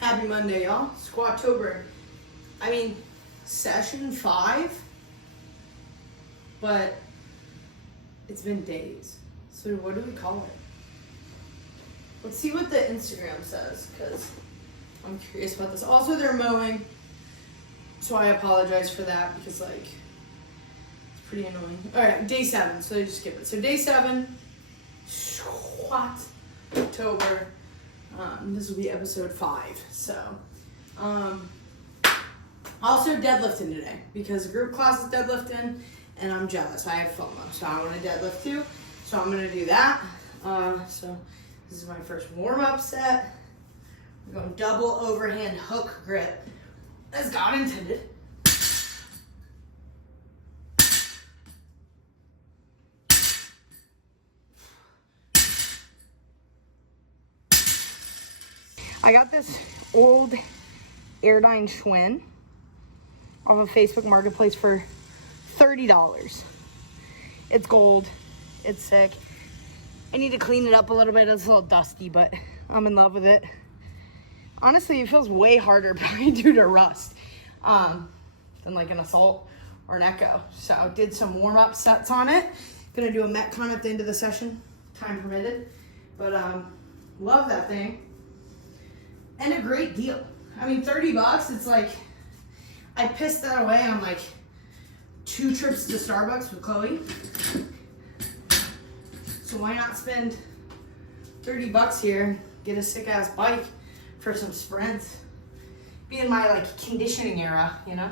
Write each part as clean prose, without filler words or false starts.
Happy Monday, y'all. Squatober. I mean, session 5, but it's been days. So what do we call it? Let's see what the Instagram says, because I'm curious about this. Also, they're mowing, so I apologize for that, because, like, it's pretty annoying. All right, day 7, so just skip it. So day 7, Squatober. This will be episode 5. So, also deadlifting today, because group class is deadlifting, and I'm jealous. I have FOMO, so I want to deadlift too. So I'm gonna do that. So this is my first warm-up set. We're going double overhand hook grip, as God intended. I got this old Airdyne Schwinn off of Facebook Marketplace for $30. It's gold. It's sick. I need to clean it up a little bit. It's a little dusty, but I'm in love with it. Honestly, it feels way harder probably due to rust than like an Assault or an Echo. So I did some warm-up sets on it. Gonna do a Metcon at the end of the session, time permitted. But love that thing. And a great deal. I mean, $30, it's like, I pissed that away on like 2 trips to Starbucks with Chloe. So why not spend $30 here, get a sick ass bike for some sprints. Be in my like conditioning era, you know?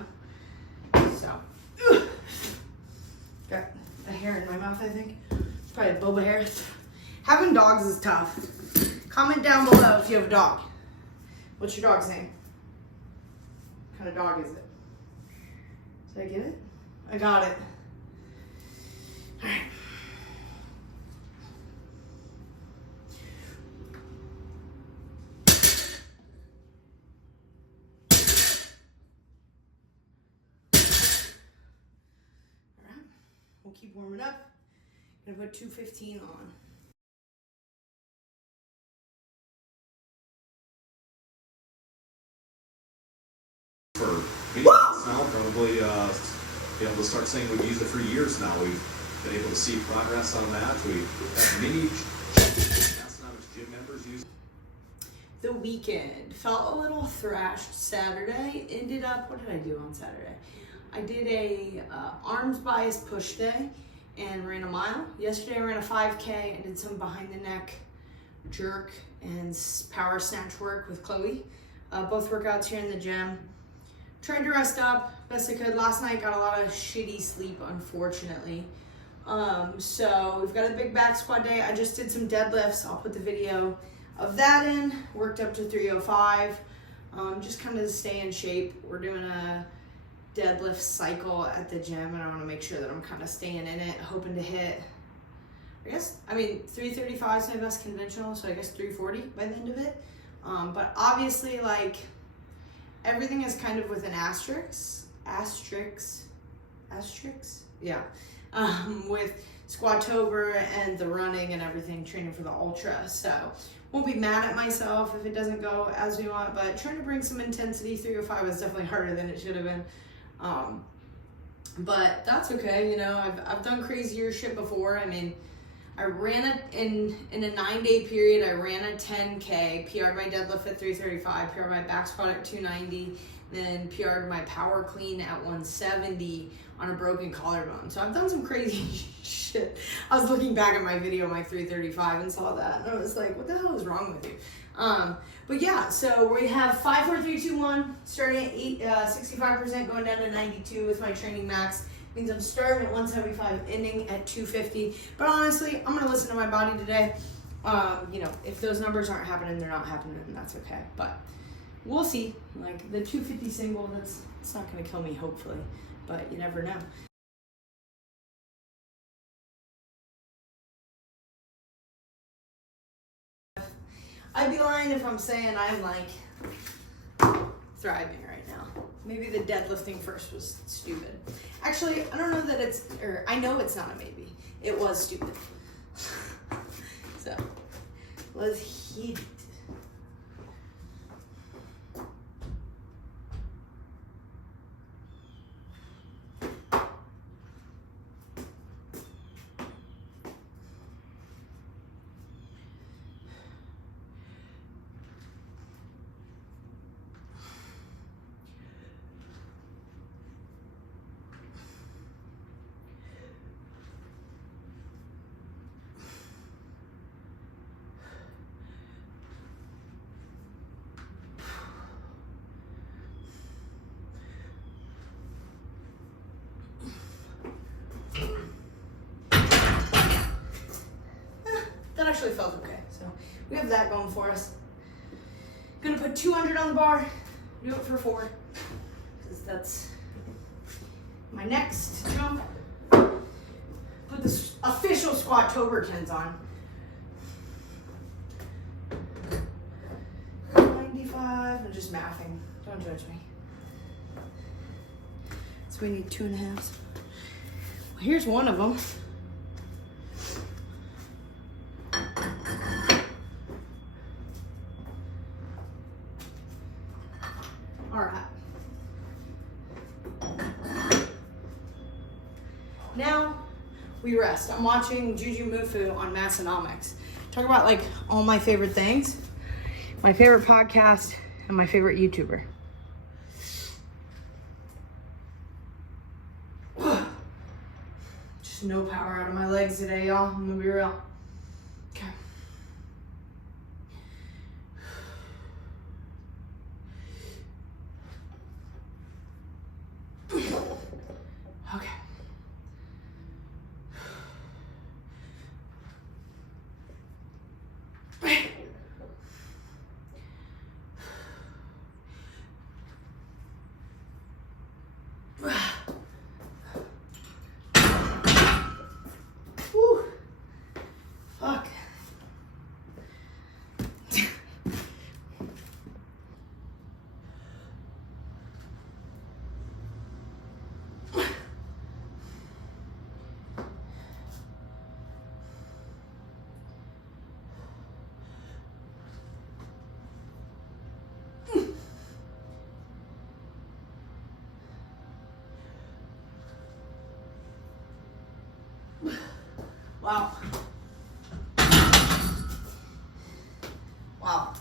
So, got a hair in my mouth, I think. It's probably a boba hair. Having dogs is tough. Comment down below if you have a dog. What's your dog's name? What kind of dog is it? Did I get it? I got it. All right. All right. We'll keep warming up. Gonna put 215 on. For now, probably be able to start saying we've used it for years now. We've been able to see progress on that. We have many gym members use. The weekend felt a little thrashed Saturday. Ended up, what did I do on Saturday? I did a arms bias push day and ran a mile. Yesterday I ran a 5K and did some behind the neck jerk and power snatch work with Chloe. Both workouts here in the gym. Tried to rest up best I could. Last night got a lot of shitty sleep, unfortunately. So we've got a big back squat day. I just did some deadlifts. I'll put the video of that in. Worked up to 305. Just kind of to stay in shape. We're doing a deadlift cycle at the gym, and I want to make sure that I'm kind of staying in it, hoping to hit, 335 is my best conventional, so I guess 340 by the end of it. But obviously, like, everything is kind of with an asterisk, yeah, with Squatober and the running and everything, training for the ultra. So won't be mad at myself if it doesn't go as we want, but trying to bring some intensity. 305 was definitely harder than it should have been, but that's okay. You know, I've done crazier shit before. I mean, I ran it in a 9-day period. I ran a 10K, PR'd my deadlift at 335, PR'd my back squat at 290, then PR'd my power clean at 170 on a broken collarbone. So I've done some crazy shit. I was looking back at my video, my 335, and saw that, and I was like, what the hell is wrong with you? But yeah, so we have 5, 4, 3, 2, 1, starting at 65%, going down to 92 with my training max. Means I'm starting at 175, ending at 250. But honestly, I'm gonna listen to my body today. You know, if those numbers aren't happening, they're not happening, and that's okay. But we'll see. Like the 250 single, it's not gonna kill me, hopefully. But you never know. I'd be lying if I'm saying I'm like thriving right now. Maybe the deadlifting first was stupid. Actually, I don't know that it's, or I know it's not a maybe. It was stupid. So, let's hit it. actually felt okay. So we have that going for us. Gonna put 200 on the bar, do it for 4, because that's my next jump. Put the official Squatober tens on. 95, I'm just mathing, don't judge me. So we need 2.5. Well, here's one of them. All right. Now we rest. I'm watching Juju Mufu on Massonomics. Talk about like all my favorite things, my favorite podcast, and my favorite YouTuber. Just no power out of my legs today, y'all. I'm gonna be real. Okay. Okay. Whew. Fuck. Wow. Wow.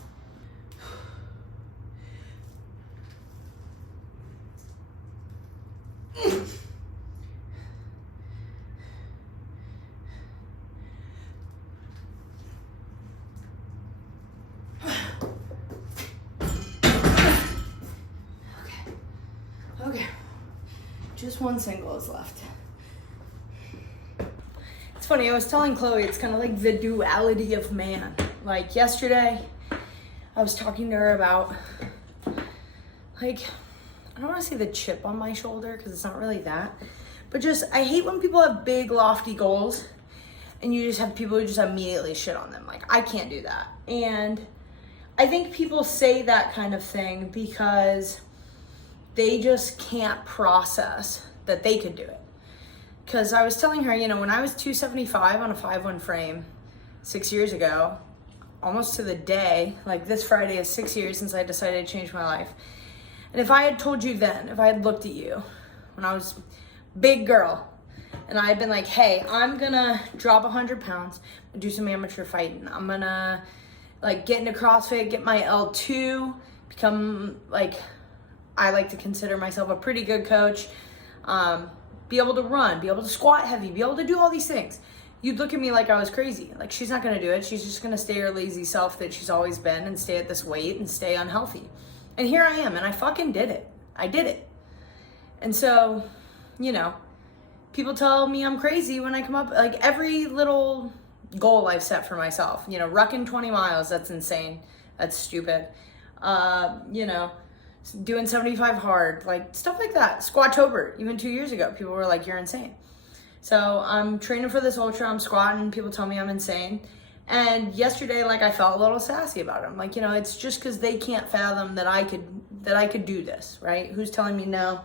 Okay. Just one single is left. It's funny, I was telling Chloe, it's kind of like the duality of man. Like yesterday, I was talking to her about, like, I don't want to say the chip on my shoulder because it's not really that, but just, I hate when people have big, lofty goals and you just have people who just immediately shit on them. Like, I can't do that. And I think people say that kind of thing because they just can't process that they could do it. Because I was telling her, you know, when I was 275 on a 5'1" frame 6 years ago, almost to the day, like this Friday is 6 years since I decided to change my life. And if I had told you then, if I had looked at you when I was big girl, and I had been like, hey, I'm gonna drop 100 pounds, do some amateur fighting. I'm gonna like get into CrossFit, get my L2, become like, I like to consider myself a pretty good coach. Be able to run, be able to squat heavy, be able to do all these things. You'd look at me like I was crazy. Like, she's not gonna do it. She's just gonna stay her lazy self that she's always been and stay at this weight and stay unhealthy. And here I am, and I fucking did it. I did it. And so, you know, people tell me I'm crazy when I come up, like every little goal I've set for myself, you know, rucking 20 miles, that's insane. That's stupid. You know, doing 75 hard, like stuff like that. Squatober, even 2 years ago, people were like, you're insane. So I'm training for this ultra, I'm squatting, people tell me I'm insane. And yesterday, like, I felt a little sassy about it. I'm like, you know, it's just because they can't fathom that I could do this, right? Who's telling me no?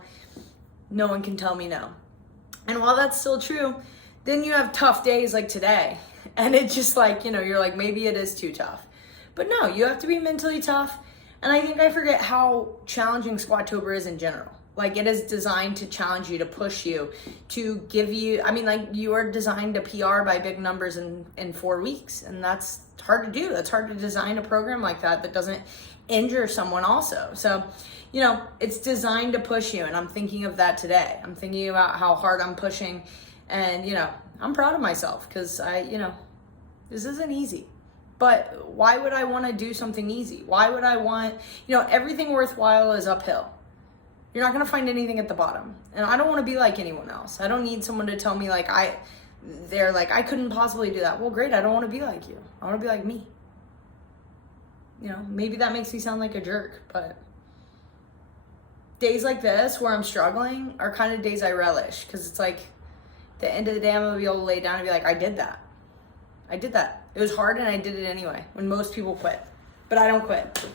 No one can tell me no. And while that's still true, then you have tough days like today. And it's just like, you know, you're like, maybe it is too tough. But no, you have to be mentally tough. And I think I forget how challenging Squatober is in general. Like, it is designed to challenge you, to push you, to give you, I mean, like, you are designed to PR by big numbers in 4 weeks. And that's hard to do. That's hard to design a program like that doesn't injure someone also. So, you know, it's designed to push you. And I'm thinking of that today. I'm thinking about how hard I'm pushing. And, you know, I'm proud of myself because you know, this isn't easy. But why would I want to do something easy? Why would I want, you know, everything worthwhile is uphill. You're not going to find anything at the bottom. And I don't want to be like anyone else. I don't need someone to tell me like they're like, I couldn't possibly do that. Well, great. I don't want to be like you. I want to be like me. You know, maybe that makes me sound like a jerk, but days like this where I'm struggling are kind of days I relish, because it's like, at the end of the day, I'm going to be able to lay down and be like, I did that. I did that. It was hard and I did it anyway, when most people quit. But I don't quit.